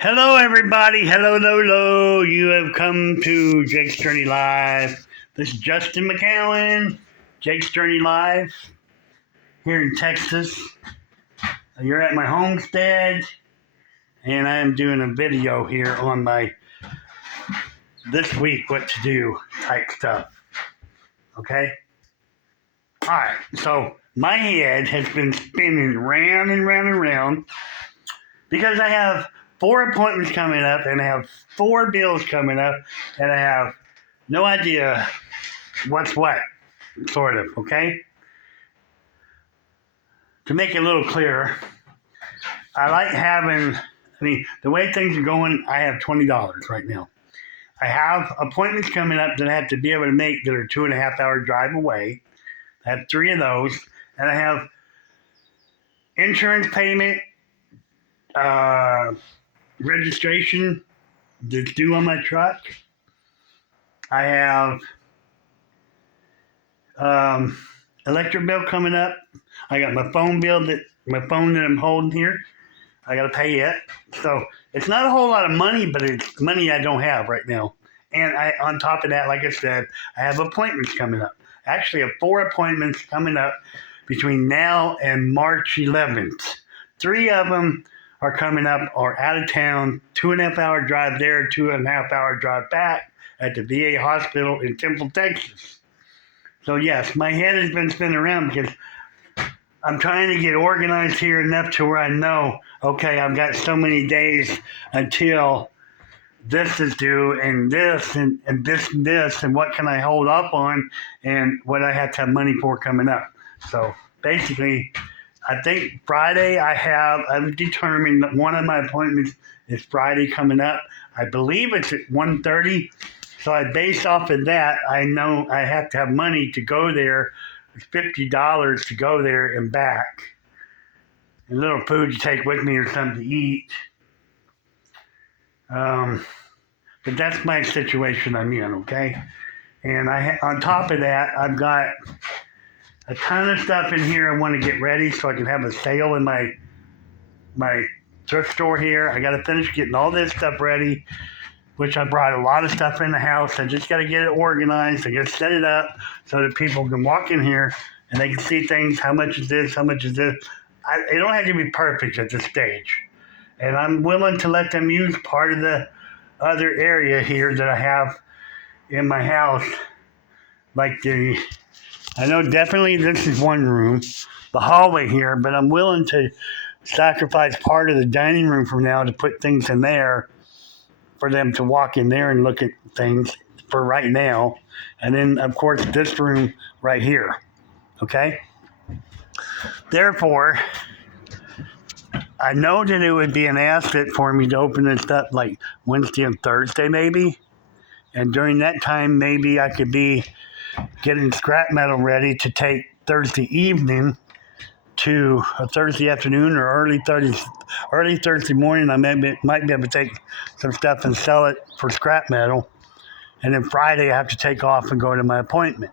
Hello, everybody. Hello, Lolo. You have come to Jake's Journey Live. This is Justin McCowan, Jake's Journey Live here in Texas. You're at my homestead, and I am doing a video here on my this week what to do type stuff. Okay? All right. So my head has been spinning round and round and round because I have 4 appointments coming up, and I have 4 bills coming up, and I have no idea what's what, sort of, okay? To make it a little clearer, I like the way things are going, I have $20 right now. I have appointments coming up that I have to be able to make that are 2.5 hour drive away. I have 3 of those, and I have insurance payment, registration that's due on my truck. I have electric bill coming up. I got my phone that I'm holding here. I got to pay it. So it's not a whole lot of money, but it's money I don't have right now. And on top of that, like I said, I have appointments coming up. Actually, I have 4 appointments coming up between now and March 11th. 3 of them are coming up or out of town, 2.5 hour drive there, 2.5 hour drive back at the VA hospital in Temple, Texas. So yes, my head has been spinning around because I'm trying to get organized here enough to where I know, okay, I've got so many days until this is due and this and this and this and what can I hold up on and what I have to have money for coming up. So basically, I think Friday I've determined that one of my appointments is Friday coming up. I believe it's at 1:30. So based off of that, I know I have to have money to go there. It's $50 to go there and back. A little food to take with me or something to eat. But that's my situation I'm in, okay? And on top of that, I've got a ton of stuff in here I want to get ready so I can have a sale in my thrift store here. I got to finish getting all this stuff ready, which I brought a lot of stuff in the house. I just got to get it organized. I got to set it up so that people can walk in here and they can see things. How much is this? How much is this? It don't have to be perfect at this stage. And I'm willing to let them use part of the other area here that I have in my house. I know definitely this is one room, the hallway here, but I'm willing to sacrifice part of the dining room for now to put things in there for them to walk in there and look at things for right now. And then, of course, this room right here. Okay? Therefore, I know that it would be an asset for me to open this up like Wednesday and Thursday maybe. And during that time, maybe I could be getting scrap metal ready to take Thursday evening to a Thursday afternoon or early Thursday morning. I might be able to take some stuff and sell it for scrap metal. And then Friday I have to take off and go to my appointment.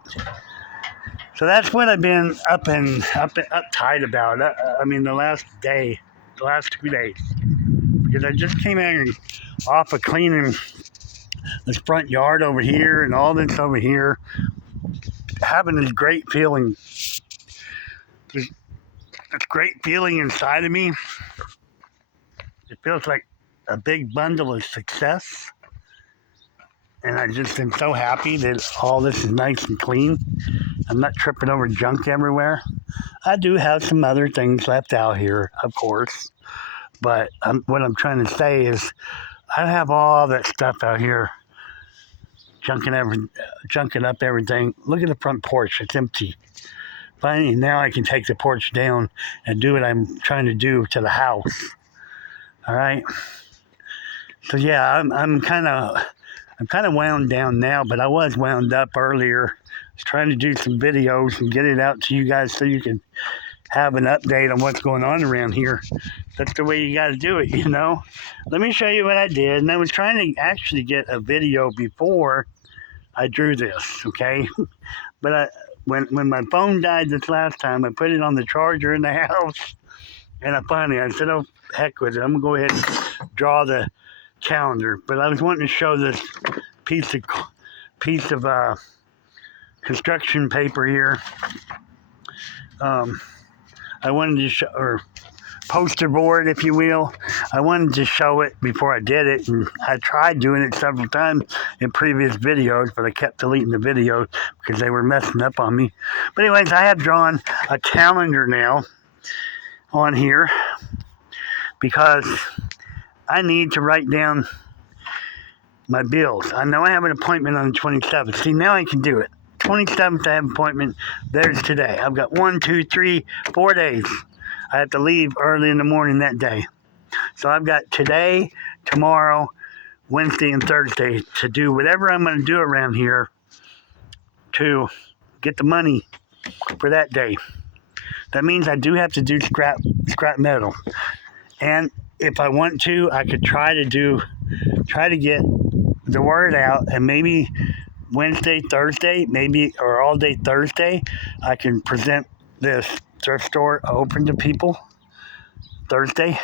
So that's what I've been uptight about. The last 2 days. Because I just came out off of cleaning this front yard over here and all this over here. Having this great feeling inside of me. It feels like a big bundle of success. And I just am so happy that all this is nice and clean. I'm not tripping over junk everywhere. I do have some other things left out here, of course. But what I'm trying to say is I have all that stuff out here junking up everything. Look at the front porch. It's empty. Finally, now I can take the porch down and do what I'm trying to do to the house. All right. So yeah, I'm kind of wound down now, but I was wound up earlier. I was trying to do some videos and get it out to you guys so you can have an update on what's going on around here. That's the way you got to do it, you know. Let me show you what I did. And I was trying to actually get a video before I drew this, okay? But when my phone died this last time, I put it on the charger in the house. And I said, oh, heck with it. I'm going to go ahead and draw the calendar. But I was wanting to show this piece of construction paper here. I wanted to show, or poster board, if you will. I wanted to show it before I did it, and I tried doing it several times in previous videos, but I kept deleting the videos because they were messing up on me. But anyways, I have drawn a calendar now on here because I need to write down my bills. I know I have an appointment on the 27th. See, now I can do it. 27th, I have an appointment. There's today. I've got 1, 2, 3, 4 days. I have to leave early in the morning that day. So I've got today, tomorrow, Wednesday, and Thursday to do whatever I'm going to do around here to get the money for that day. That means I do have to do scrap metal. And if I want to, I could try to get the word out, and maybe Wednesday, Thursday, or all day Thursday, I can present this thrift store open to people. Thursday,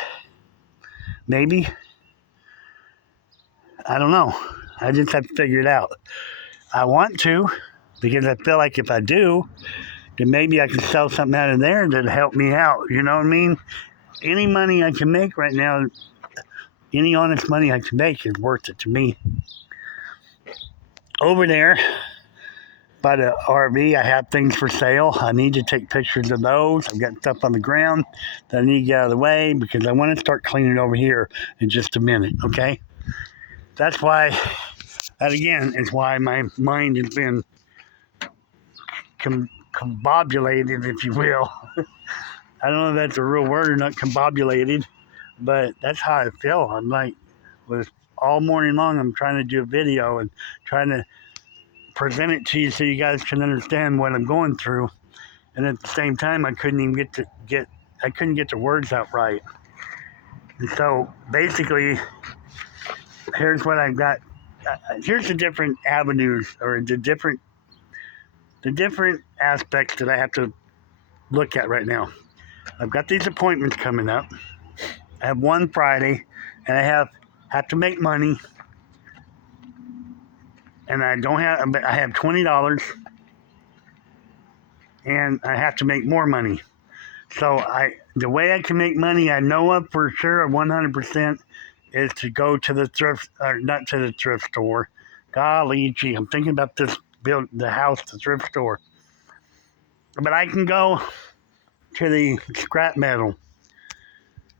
maybe. I don't know. I just have to figure it out. I want to, because I feel like if I do, then maybe I can sell something out of there that'll help me out. You know what I mean? Any money I can make right now, any honest money I can make is worth it to me. Over there by the RV, I have things for sale. I need to take pictures of those. I've got stuff on the ground that I need to get out of the way because I want to start cleaning over here in just a minute, okay? That again is why my mind has been combobulated, if you will. I don't know if that's a real word or not, combobulated, but that's how I feel. I'm like, all morning long, I'm trying to do a video and trying to present it to you so you guys can understand what I'm going through. And at the same time, I couldn't get the words out right. And so basically, here's what I've got. Here's the different avenues, or the different aspects that I have to look at right now. I've got these appointments coming up. I have one Friday, and I have to make money, and I have $20, and I have to make more money. So the way I can make money, I know of for sure, 100%, is to go to the not to the thrift store. Golly gee, I'm thinking about the thrift store. But I can go to the scrap metal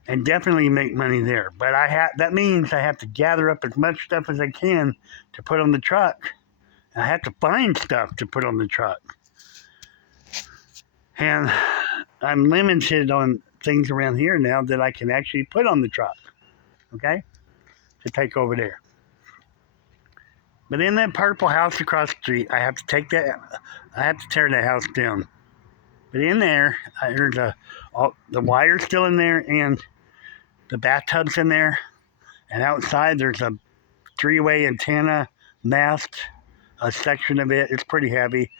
and definitely make money there. But that means I have to gather up as much stuff as I can to put on the truck. I have to find stuff to put on the truck. And I'm limited on things around here now that I can actually put on the truck, okay, to take over there. But in that purple house across the street, I have to tear that house down. But in there, there's the wire's still in there, and the bathtub's in there. And outside, there's a 3-way antenna mast, a section of it. It's pretty heavy.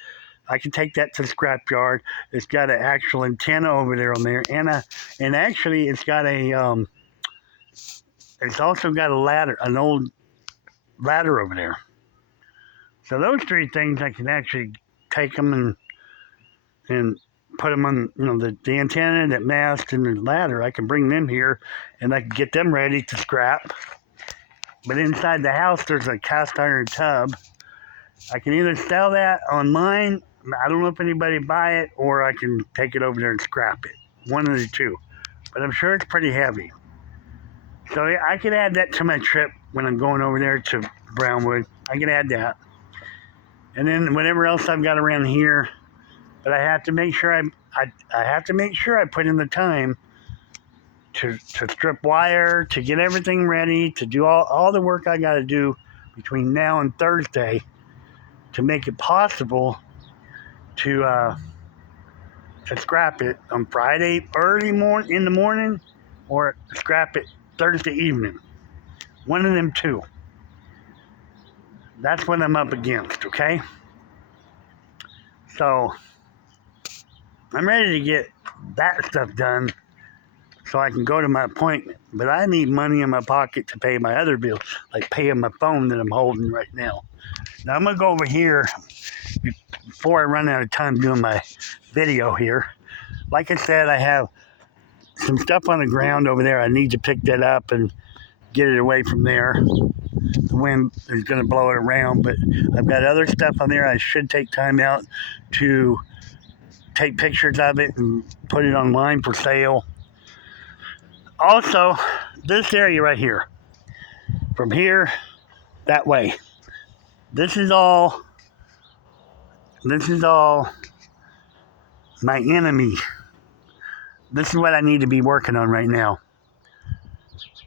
I can take that to the scrapyard. It's got an actual antenna over there on there, and actually, it's got it's also got a ladder, an old ladder over there. So those 3 things, I can actually take them and put them on, the antenna, that mast, and the ladder. I can bring them here, and I can get them ready to scrap. But inside the house, there's a cast iron tub. I can either sell that online. I don't know if anybody buy it, or I can take it over there and scrap it. One of the two. But I'm sure it's pretty heavy. So I could add that to my trip when I'm going over there to Brownwood. I can add that. And then whatever else I've got around here. But I have to make sure I put in the time to strip wire, to get everything ready, to do all the work I got to do between now and Thursday to make it possible to scrap it on Friday in the morning, or scrap it Thursday evening. One of them two. That's what I'm up against, okay? So I'm ready to get that stuff done so I can go to my appointment. But I need money in my pocket to pay my other bills, like paying my phone that I'm holding right now. Now I'm going to go over here before I run out of time doing my video here. Like I said, I have some stuff on the ground over there. I need to pick that up and get it away from there. The wind is going to blow it around, but I've got other stuff on there. I should take time out to take pictures of it and put it online for sale. Also, this area right here, from here that way, this is all my enemy. This is what I need to be working on right now.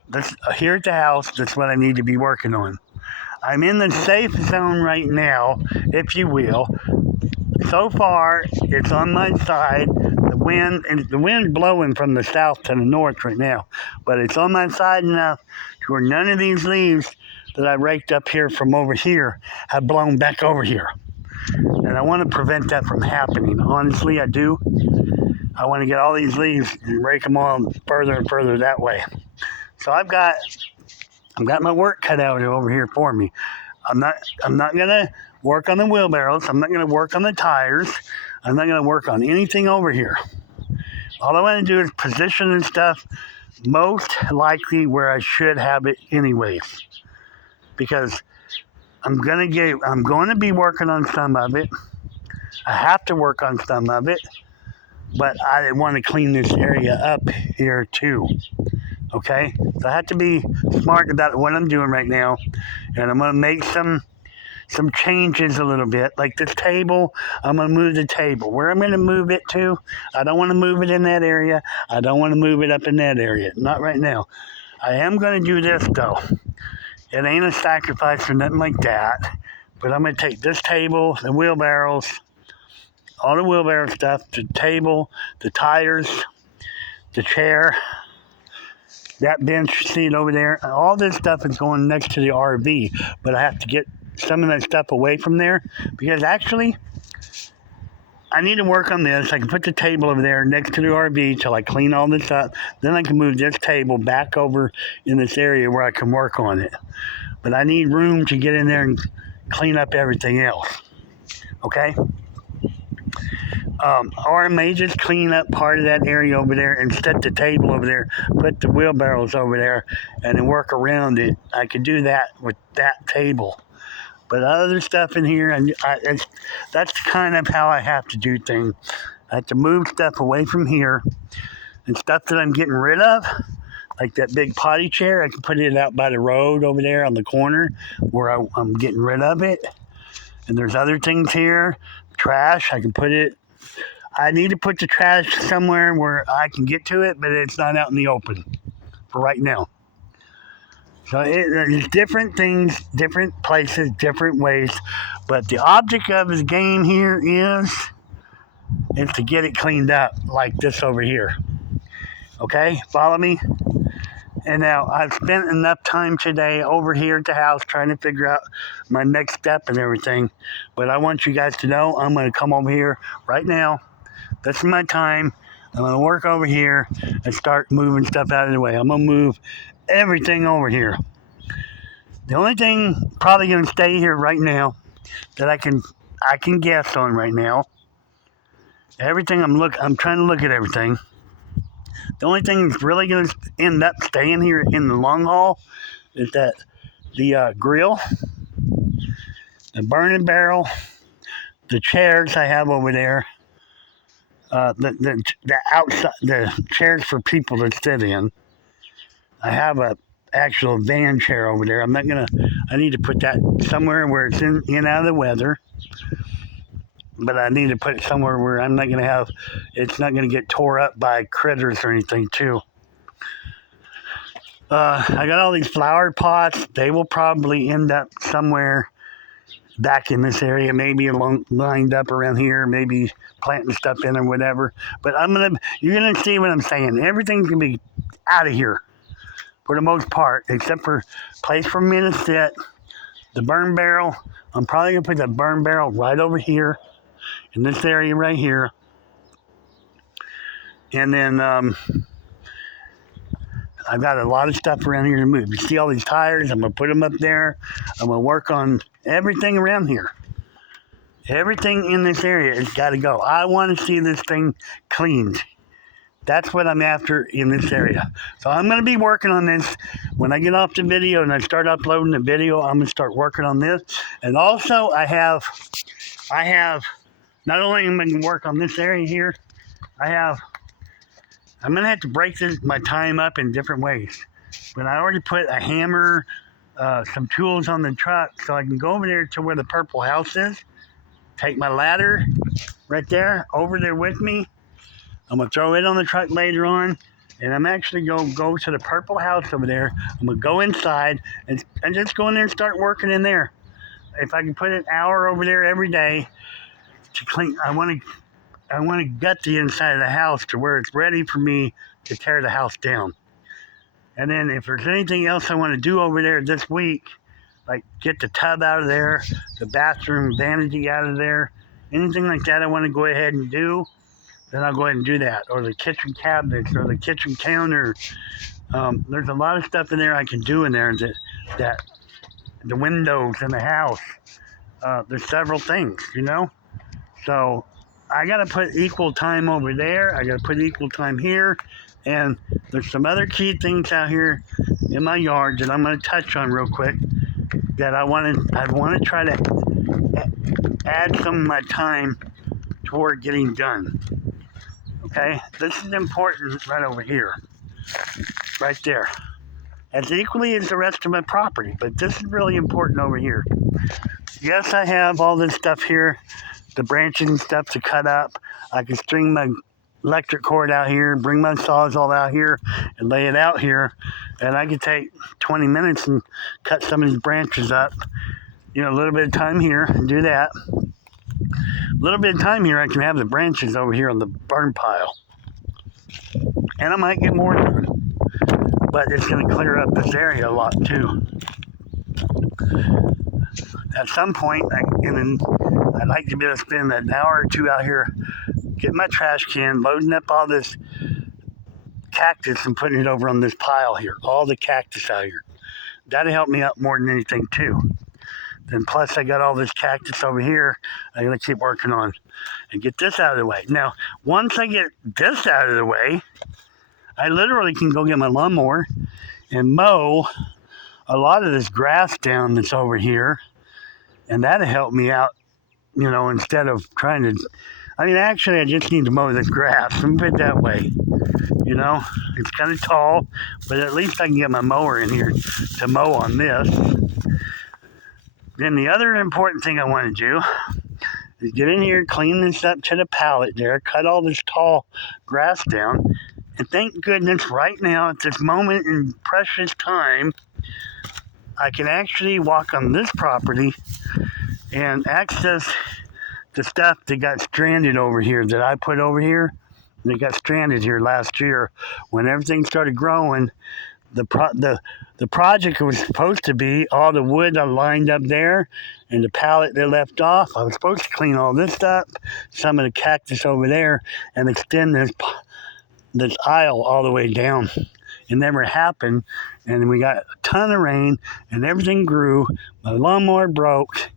This here at the house, that's what I need to be working on. I'm in the safe zone right now, if you will. So far, it's on my side. The wind's blowing from the south to the north right now, but it's on my side enough to where none of these leaves that I raked up here from over here have blown back over here. And I want to prevent that from happening. Honestly, I do. I want to get all these leaves and rake them all further and further that way. So I've got my work cut out over here for me. I'm not gonna work on the wheelbarrows. I'm not gonna work on the tires. I'm not gonna work on anything over here. All I want to do is position the stuff most likely where I should have it anyways. Because I'm going to be working on some of it. I have to work on some of it, but I want to clean this area up here too. Okay? So I have to be smart about what I'm doing right now, and I'm going to make some changes a little bit. Like this table, I'm going to move the table. Where I'm going to move it to, I don't want to move it in that area. I don't want to move it up in that area. Not right now. I am going to do this though. It ain't a sacrifice or nothing like that. But I'm going to take this table, the wheelbarrows, all the wheelbarrow stuff, the table, the tires, the chair, that bench seat over there. All this stuff is going next to the RV. But I have to get some of that stuff away from there because actually I need to work on this. I can put the table over there next to the RV till I clean all this up. Then I can move this table back over in this area where I can work on it. But I need room to get in there and clean up everything else. Okay? Or I may just clean up part of that area over there and set the table over there, put the wheelbarrows over there, and then work around it. I could do that with that table. But other stuff in here, that's kind of how I have to do things. I have to move stuff away from here. And stuff that I'm getting rid of, like that big potty chair, I can put it out by the road over there on the corner where I'm getting rid of it. And there's other things here. Trash, I can put it. I need to put the trash somewhere where I can get to it, but it's not out in the open for right now. So there's different things, different places, different ways. But the object of his game here is to get it cleaned up like this over here. Okay, follow me? And now I've spent enough time today over here at the house trying to figure out my next step and everything. But I want you guys to know I'm going to come over here right now. This is my time. I'm going to work over here and start moving stuff out of the way. I'm going to move everything over here. The only thing probably going to stay here right now that I can guess on right now. Everything I'm trying to look at everything. The only thing that's really going to end up staying here in the long haul is that the grill, the burning barrel, the chairs I have over there, the outside, the chairs for people to sit in. I have a actual van chair over there. I need to put that somewhere where it's in out of the weather. But I need to put it somewhere where it's not going to get tore up by critters or anything too. I got all these flower pots. They will probably end up somewhere back in this area, maybe lined up around here, maybe planting stuff in or whatever. But you're going to see what I'm saying. Everything's going to be out of here for the most part, except for place for me to sit. The burn barrel, I'm probably going to put the burn barrel right over here in this area right here. And then I've got a lot of stuff around here to move. You see all these tires? I'm going to put them up there. I'm going to work on everything around here. Everything in this area has got to go. I want to see this thing cleaned. That's what I'm after in this area. So I'm going to be working on this. When I get off the video and I start uploading the video, I'm going to start working on this. And also I have, not only am I going to work on this area here, I'm going to have to break my time up in different ways. But I already put a hammer, some tools on the truck so I can go over there to where the purple house is. Take my ladder right there over there with me. I'm going to throw it on the truck later on. And I'm actually going to go to the purple house over there. I'm going to go inside and just go in there and start working in there. If I can put an hour over there every day to clean, I want to gut the inside of the house to where it's ready for me to tear the house down. And then if there's anything else I want to do over there this week, like get the tub out of there, the bathroom vanity out of there, anything like that I want to go ahead and do, then I'll go ahead and do that. Or the kitchen cabinets or the kitchen counter. There's a lot of stuff in there I can do in there that the windows in the house. There's several things, you know? So I got to put equal time over there. I got to put equal time here. And there's some other key things out here in my yard that I'm going to touch on real quick that I want to try to add some of my time toward getting done. Okay? This is important right over here. Right there. As equally as the rest of my property. But this is really important over here. Yes, I have all this stuff here. The branches and stuff to cut up. I can string my electric cord out here, bring my sawzall out here, and lay it out here. And I can take 20 minutes and cut some of these branches up. You know, a little bit of time here and do that. A little bit of time here, I can have the branches over here on the burn pile. And I might get more done. But it's going to clear up this area a lot too. At some point, I'd like to be able to spend an hour or two out here, getting my trash can, loading up all this cactus and putting it over on this pile here. All the cactus out here. That'll help me out more than anything too. Then plus I got all this cactus over here I'm going to keep working on and get this out of the way. Now, once I get this out of the way, I literally can go get my lawnmower and mow a lot of this grass down that's over here. And that'll help me out, you know, instead of trying to... actually, I just need to mow this grass. Let me put it that way. You know, it's kind of tall, but at least I can get my mower in here to mow on this. Then the other important thing I want to do is get in here, clean this up to the pallet there, cut all this tall grass down. And thank goodness right now, at this moment in precious time, I can actually walk on this property and access the stuff that got stranded over here that I put over here. They got stranded here last year when everything started growing. The project was supposed to be all the wood I lined up there and the pallet they left off. I was supposed to clean all this up, some of the cactus over there, and extend this aisle all the way down. It never happened, and we got a ton of rain, and everything grew. My lawnmower broke,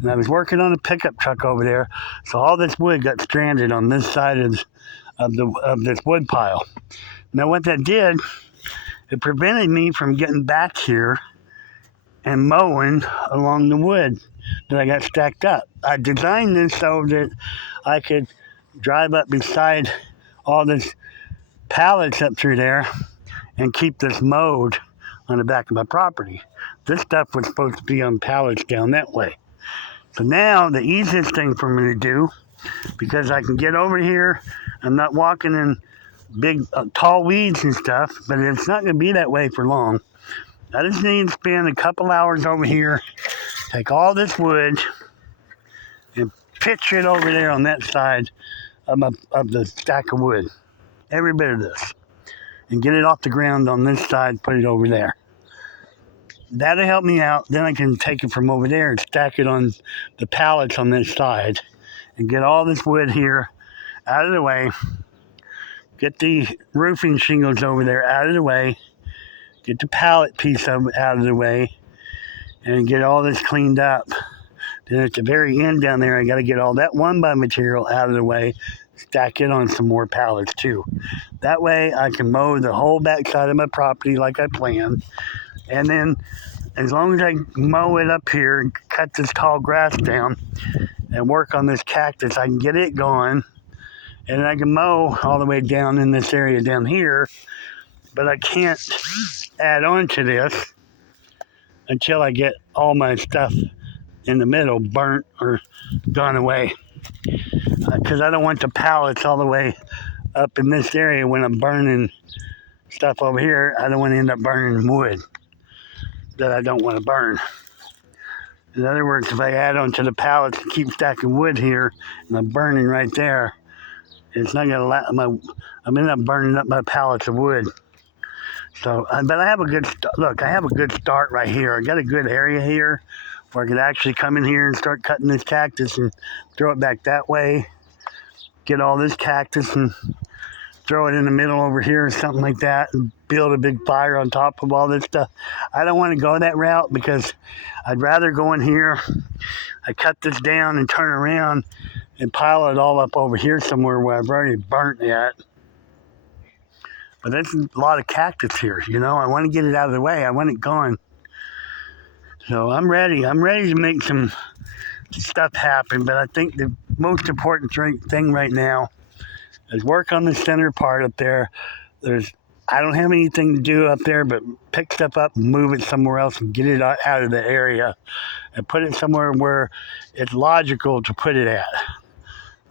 and I was working on a pickup truck over there, so all this wood got stranded on this side of this wood pile. Now, what that did, it prevented me from getting back here and mowing along the wood that I got stacked up. I designed this so that I could drive up beside all this pallets up through there and keep this mowed on the back of my property. This stuff was supposed to be on pallets down that way. So now the easiest thing for me to do, because I can get over here, I'm not walking in big tall weeds and stuff, but it's not going to be that way for long. I just need to spend a couple hours over here, take all this wood and pitch it over there on that side of the stack of wood. Every bit of this. And get it off the ground on this side, put it over there. That'll help me out. Then I can take it from over there and stack it on the pallets on this side and get all this wood here out of the way. Get the roofing shingles over there out of the way get the pallet piece out of the way, and get all this cleaned up. Then at the very end down there, I got to get all that 1x material out of the way, stack it on some more pallets too. That way I can mow the whole backside of my property like I planned. And then as long as I mow it up here and cut this tall grass down and work on this cactus, I can get it going. And I can mow all the way down in this area down here, but I can't add on to this until I get all my stuff in the middle burnt or gone away. Because I don't want the pallets all the way up in this area when I'm burning stuff over here. I don't want to end up burning wood that I don't want to burn. In other words, if I add on to the pallets and keep stacking wood here and I'm burning right there, it's not going to last. I'm end up burning up my pallets of wood. So, but I have a good look. I have a good start right here. I got a good area here where I could actually come in here and start cutting this cactus and throw it back that way. Get all this cactus and throw it in the middle over here or something like that, and build a big fire on top of all this stuff. I don't want to go that route because I'd rather go in here. I cut this down and turn around and pile it all up over here somewhere where I've already burnt it. But there's a lot of cactus here, you know. I want to get it out of the way. I want it gone. So I'm ready. I'm ready to make some stuff happen. But I think the most important thing right now is work on the center part up there. I don't have anything to do up there but pick stuff up and move it somewhere else and get it out of the area and put it somewhere where it's logical to put it at.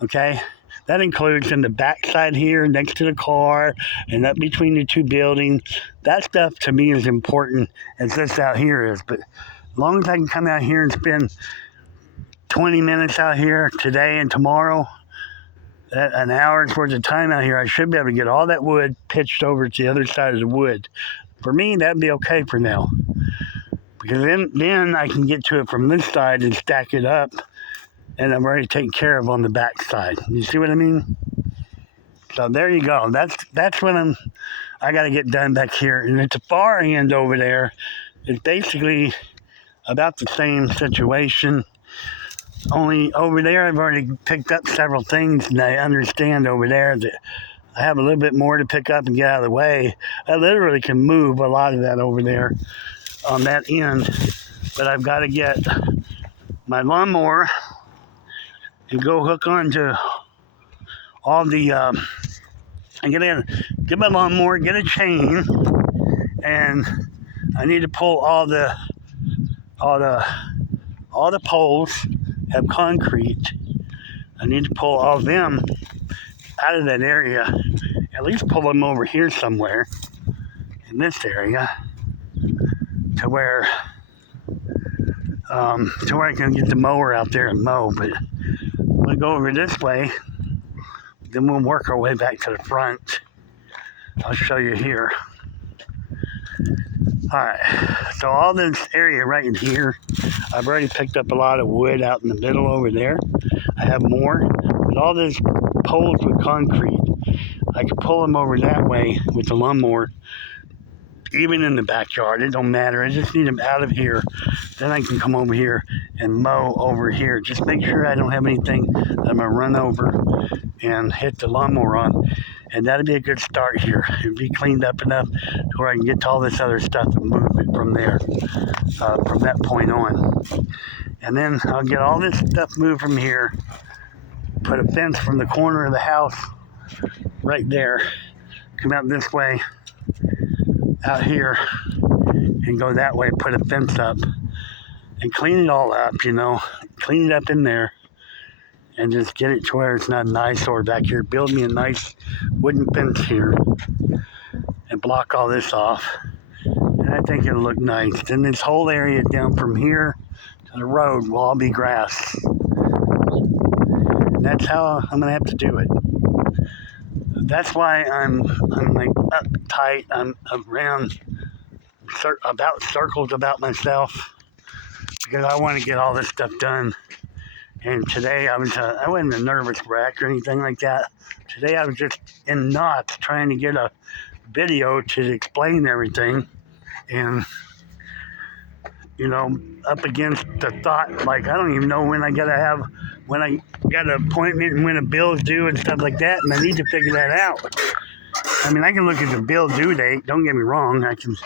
Okay? That includes in the backside here next to the car and up between the two buildings. That stuff to me is important as this out here is. But as long as I can come out here and spend 20 minutes out here today and tomorrow, an hour's worth of time out here, I should be able to get all that wood pitched over to the other side of the wood. For me, that'd be okay for now. Because then I can get to it from this side and stack it up, and I'm already taken care of on the back side. You see what I mean? So there you go. That's what I got to get done back here. And at the far end over there, it's basically about the same situation. Only over there, I've already picked up several things, and I understand over there that I have a little bit more to pick up and get out of the way. I literally can move a lot of that over there on that end, but I've got to get my lawnmower and go hook onto all the. I'm gonna get my lawnmower, get a chain, and I need to pull all the poles. Have concrete. I need to pull all of them out of that area. At least pull them over here somewhere in this area to where I can get the mower out there and mow. But we'll go over this way. Then we'll work our way back to the front. I'll show you here. Alright, so all this area right in here, I've already picked up a lot of wood out in the middle over there. I have more, but all these poles with concrete, I can pull them over that way with the lawnmower, even in the backyard. It don't matter. I just need them out of here. Then I can come over here and mow over here. Just make sure I don't have anything that I'm going to run over and hit the lawnmower on. And that'd be a good start here. It'd be cleaned up enough to where I can get to all this other stuff and move it from there, from that point on. And then I'll get all this stuff moved from here, put a fence from the corner of the house right there, come out this way, out here, and go that way, put a fence up, and clean it all up, you know, clean it up in there. And just get it to where it's not an eyesore back here. Build me a nice wooden fence here and block all this off. And I think it'll look nice. Then this whole area down from here to the road will all be grass. And that's how I'm going to have to do it. That's why I'm like uptight. I'm around about circles about myself because I want to get all this stuff done. And today I wasn't a nervous wreck or anything like that. Today I was just in knots trying to get a video to explain everything. And, up against the thought, like, I don't even know when I got an appointment and when a bill's due and stuff like that, and I need to figure that out. I mean, I can look at the bill due date, don't get me wrong, I can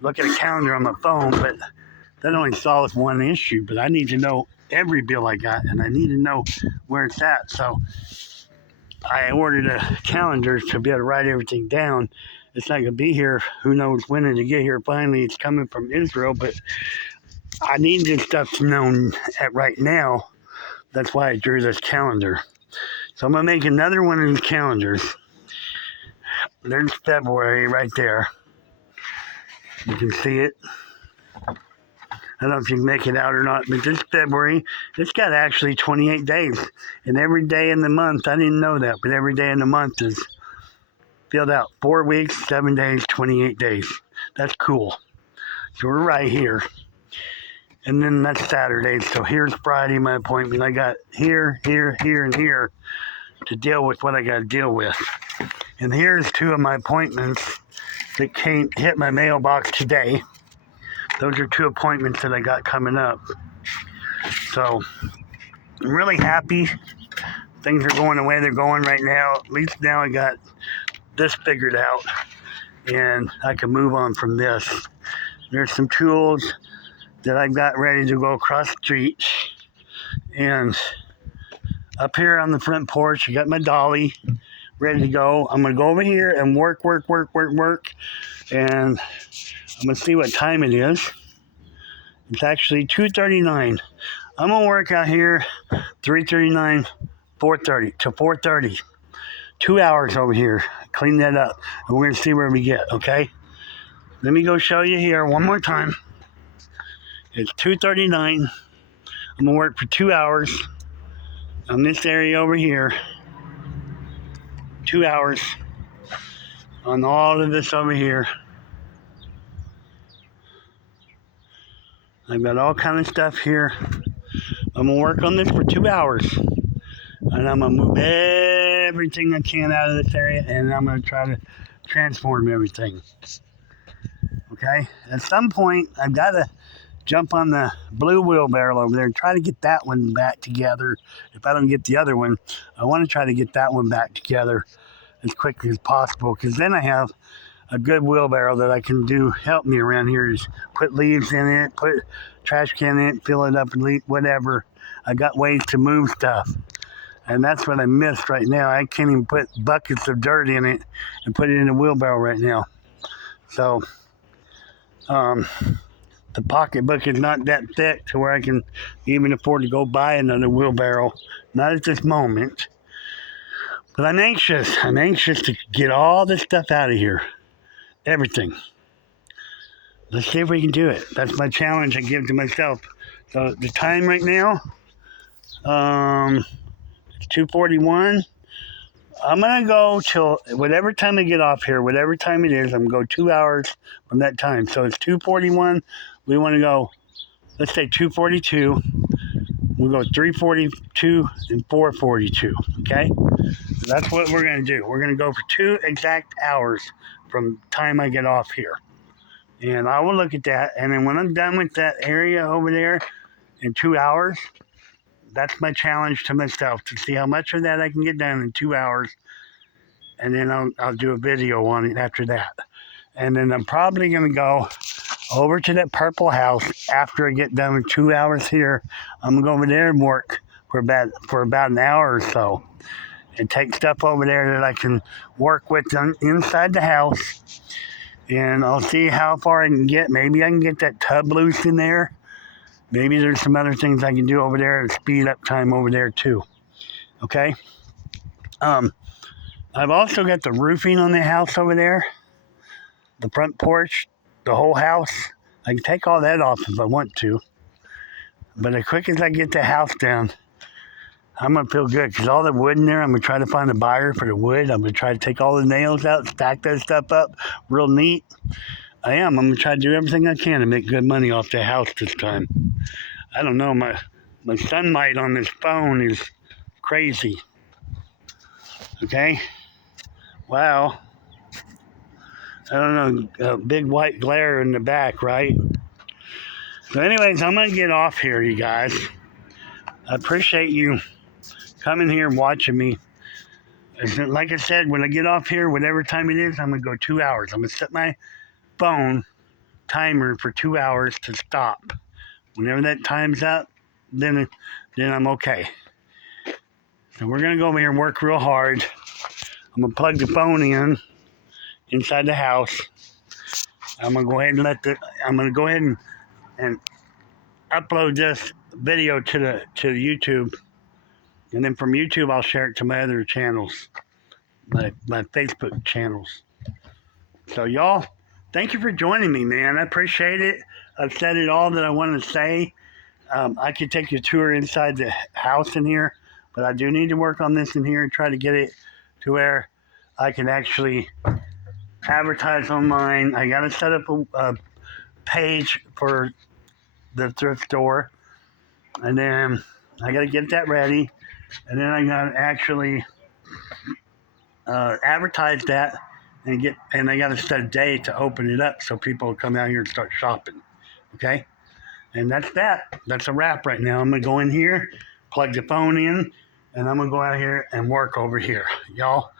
look at a calendar on my phone, but that only solves one issue. But I need to know every bill I got, and I need to know where it's at. So I ordered a calendar to be able to write everything down. It's not going to be here. Who knows when it'll get here. Finally, it's coming from Israel, but I need this stuff known at right now. That's why I drew this calendar. So I'm going to make another one of these calendars. There's February right there. You can see it. I don't know if you can make it out or not, but this February, it's got actually 28 days. And every day in the month, I didn't know that, but every day in the month is filled out. 4 weeks, 7 days, 28 days. That's cool. So we're right here. And then that's Saturday. So here's Friday, my appointment. I got here, here, here, and here to deal with what I got to deal with. And here's 2 of my appointments that hit my mailbox today. Those are 2 appointments that I got coming up. So I'm really happy. Things are going the way they're going right now. At least now I got this figured out, and I can move on from this. There's some tools that I've got ready to go across the street. And up here on the front porch, I got my dolly ready to go. I'm going to go over here and work. And I'm going to see what time it is. It's actually 2:39. I'm going to work out here 3:39, 4:30 to 4:30. 2 hours over here. Clean that up. And we're going to see where we get, okay? Let me go show you here one more time. It's 2:39. I'm going to work for 2 hours on this area over here. 2 hours on all of this over here. I've got all kind of stuff here. I'm going to work on this for 2 hours. And I'm going to move everything I can out of this area, and I'm going to try to transform everything. Okay? At some point, I've got to jump on the blue wheelbarrow over there and try to get that one back together. If I don't get the other one, I want to try to get that one back together as quickly as possible, because then I have a good wheelbarrow that I can help me around here. Is put leaves in it, put trash can in it, fill it up and leave, whatever. I got ways to move stuff. And that's what I missed right now. I can't even put buckets of dirt in it and put it in a wheelbarrow right now. So, the pocketbook is not that thick to where I can even afford to go buy another wheelbarrow. Not at this moment. But I'm anxious. I'm anxious to get all this stuff out of here. Everything. Let's see if we can do it. That's my challenge I give to myself. So the time right now, it's 2:41. I'm going to go till whatever time I get off here, whatever time it is, I'm going to go 2 hours from that time. So it's 2:41. We want to go, let's say 2:42. We'll go 3:42 and 4:42, okay? So that's what we're going to do. We're going to go for 2 exact hours from time I get off here. And I will look at that. And then when I'm done with that area over there in 2 hours, that's my challenge to myself, to see how much of that I can get done in 2 hours. And then I'll do a video on it after that. And then I'm probably going to go over to that purple house after I get done with 2 hours here. I'm going to go over there and work for about an hour or so. And take stuff over there that I can work with inside the house. And I'll see how far I can get. Maybe I can get that tub loose in there. Maybe there's some other things I can do over there to speed up time over there too. Okay? I've also got the roofing on the house over there. The front porch, the whole house. I can take all that off if I want to. But as quick as I get the house down, I'm going to feel good, because all the wood in there, I'm going to try to find a buyer for the wood. I'm going to try to take all the nails out, stack that stuff up real neat. I'm going to try to do everything I can to make good money off the house this time. I don't know, my sunlight on this phone is crazy. Okay? Wow. I don't know, a big white glare in the back, right? So anyways, I'm going to get off here, you guys. I appreciate you coming here and watching me. And like I said, when I get off here, whatever time it is, I'm going to go 2 hours. I'm going to set my phone timer for 2 hours to stop. Whenever that time's up, then I'm okay. So we're going to go over here and work real hard. I'm going to plug the phone in inside the house. I'm going to go ahead and upload this video to YouTube, and then from YouTube I'll share it to my other channels, my Facebook channels. So y'all, thank you for joining me, man. I appreciate it. I've said it all that I wanted to say. I could take you a tour inside the house in here, but I do need to work on this in here and try to get it to where I can actually advertise online. I got to set up a page for the thrift store, and then I got to get that ready, and then I got to actually advertise that and I got to set a day to open it up so people will come out here and start shopping. Okay, and that's that. That's a wrap right now. I'm gonna go in here, plug the phone in, and I'm gonna go out here and work over here, y'all.